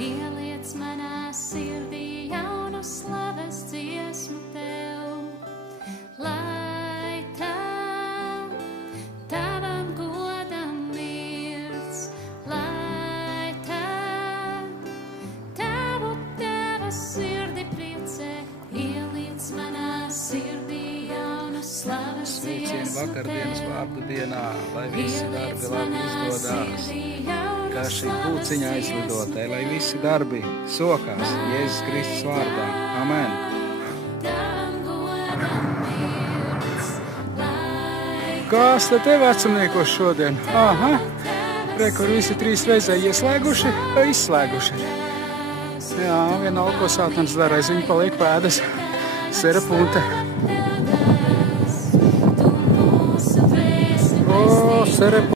ieliec manā sirdī jaunu slavas dziesmu tev, lai tā tavam godam mirds, lai tā tavu teva sirdi priecē, ieliec manā sirdī jaunu slavas Sveicieni dziesmu vakardienas tev, vārdu dienā, lai visi ieliec darbi labi manā izdodas. sirdī jaunu Kā šī slavas pūciņa dziesmu aizlidotē, lai visi darbi sokās Jēzus Kristus vārdā. Amen. tavam godam mirds, lai Kas te tev vecumniekos šodien? Aha, re, kur visi trīs reizē ieslēguši, izslēguši. Jā, vienalga, ko sātans dara, aiz viņu paliek pēdas. Sera punte. tu mūsu dvēseli O, sera punte.